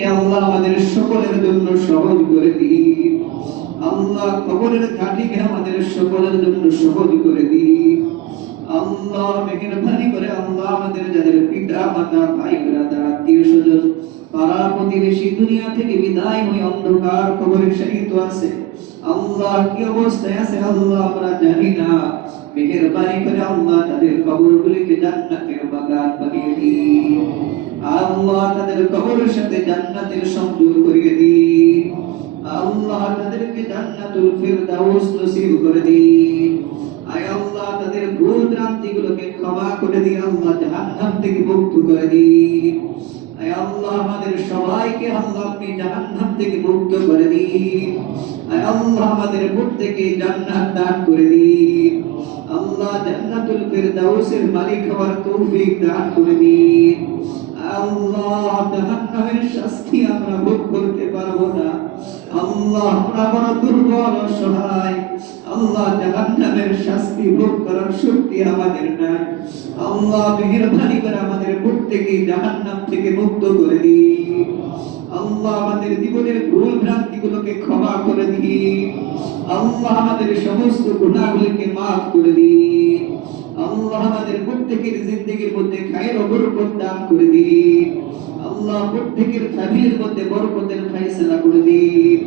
হে আল্লাহ আমাদের সকলের জন্য সহজ করে দিন। আল্লাহ কবরের ঘাটিকে আমাদের সকলের জন্য সহজ করে দিন। আল্লাহ মেহেরবানি করে আল্লাহ আমাদের যাদের পিতা মাতা ভাই ব্রাদার আত্মীয় স্বজন পাড়া প্রতিবেশী দুনিয়া থেকে বিদায় হয়ে অন্ধকার কবরে শায়িত আছে, আল্লাহ কি অবস্থায় আছে আল্লাহ আমরা জানি না। মেহেরবানি করে আল্লাহ তাদের কবরগুলিকে জান্নাতের বাগান বানিয়ে দিন। আল্লাহ তাদের কবরের সাথে জান্নাতের সংযোগ করিয়ে দিন। আল্লাহ তাদেরকে জান্নাতুল ফিরদাউস নসিব করে দিন। আয় আল্লাহ তাদের ভুল ভ্রান্তিগুলোকে ক্ষমা করে দিন। আল্লাহ জাহান্নাম থেকে মুক্ত করে দিন। আয় আল্লাহ আমাদের সবাইকে আল্লাহ আপনি জাহান্নাম থেকে মুক্ত করে দিন। আয় আল্লাহ আমাদের প্রত্যেককে জান্নাত দান করে দিন। আল্লাহ জান্নাতুল ফিরদাউসের মালিক হওয়ার তৌফিক দান করে দিন। আল্লাহ জাহান্নামের শাস্তি আমরা ভোগ করতে পারবো না। আল্লাহ আমরা বড় দুর্বল অসহায়। আল্লাহ জাহান্নামের শাস্তি ভোগ করার শক্তি আমাদের নাই। আল্লাহ মেহেরবানি করে আমাদের প্রত্যেককে জাহান্নাম থেকে মুক্ত করে দিন। আল্লাহ আমাদের জীবনের ভুল ভ্রান্তিগুলোকে ক্ষমা করে দিন। আল্লাহ আমাদের সমস্ত গুনাহগুলোকে মাফ করে দিন। আল্লাহ আমাদের প্রত্যেকের জিন্দেগির মধ্যে খায়ের ও বরকত দান করে দিন। আল্লাহ প্রত্যেকের ফ্যামিলির মধ্যে বরকতের ফয়সালা করে দিন।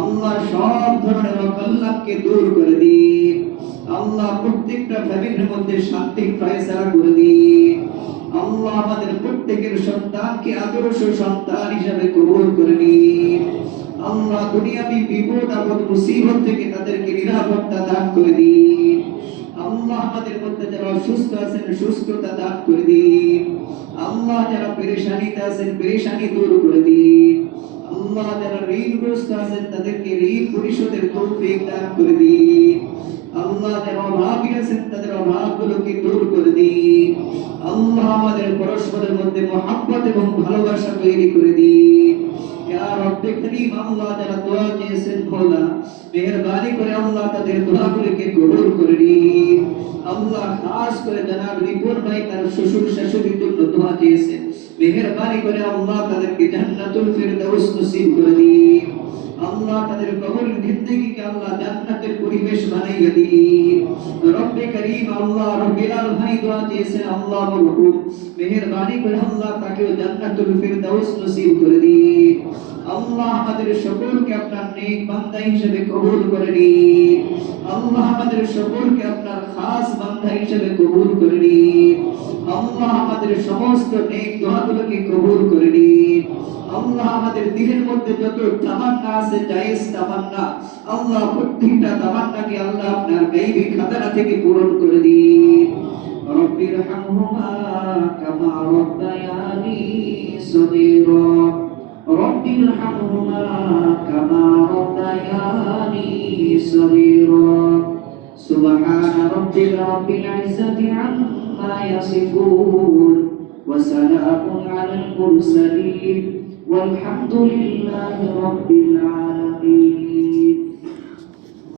আল্লাহ সব ধরনের অকল্যাণকে দূর করে দিন। আল্লাহ প্রত্যেকটা ফ্যামিলির মধ্যে শান্তির ফয়সালা করে দিন। আল্লাহ আমাদের প্রত্যেকের সন্তানকে আদর্শ সন্তান হিসেবে কবুল করে নিন। আল্লাহ দুনিয়াবি বিপদ আপদ মুসিবত থেকে তাদেরকে নিরাপত্তা দান করে দিন। আল্লাহ আমাদের মধ্যে যারা অসুস্থ আছেন সুস্থতা দান করে দিন। আল্লাহ যারা পেরেশানিতে আছেন পেরেশানি দূর করে দিন। আল্লাহ যারা ঋণগ্রস্ত আছেন তাদেরকে ঋণ পরিশোধের তৌফিক দান করে দিন। আল্লাহ যারা অভাবী আছেন তাদের অভাবগুলোকে দূর করে দিন। আল্লাহ আমাদের পরস্পরের মধ্যে মহব্বত এবং ভালোবাসা তৈরি করে দিন। ইয়া রব্বে করিম আল্লাহ যারা দোয়া চেয়েছেন খোদা মেহেরবানি করে আল্লাহ তাদের দোয়াগুলোকে কবুল করে নিন। আল্লাহ খাস করে জনাব রিপন ভাই তার শ্বশুর শাশুড়ির জন্য দোয়া চেয়েছেন, মেহেরবানি করে আল্লাহ তাদেরকে জান্নাতুল ফিরদাউস নসিব করে দিন। আল্লাহ তাদের কবরের জিন্দেগিকে আল্লাহ জান্নাতের পরিবেশ বানাইয়ে দিন। রব্বে করিম আল্লাহ রবিলাল ভাই দোয়া চেয়েছেন আল্লাহ মরহুম মেহেরবানি করে আল্লাহ তাকেও জান্নাতুল ফিরদাউস নসিব করে দিন। আল্লাহ আমাদের সকলকে আপনার নেক বান্দা হিসেবে কবুল করে নিন। আল্লাহ আমাদের সকলকে আপনার খাস বান্দা হিসেবে কবুল করে নিন। আল্লাহ আমাদের সমস্ত নেক দোয়াগুলোকে কবুল করে নিন। আল্লাহ আমাদের দিলের মধ্যে যত তামান্না আছে জায়েজ তামান্না আল্লাহ প্রত্যেকটা তামান্নাকে আল্লাহ আপনার গায়বী খাজানা থেকে পূরণ করে দিন। রব্বির হামহুমা কামা রাব্বায়ানি সগীরা রব্বির হামহুমা কামা রাব্বায়ানি সগীরা সুবহানা রাব্বিল ইজ্জাতি আম্মা ইয়াসিফুন ওয়া সালামুন আলাল মুরসালিন والحمد لله رب العالمين.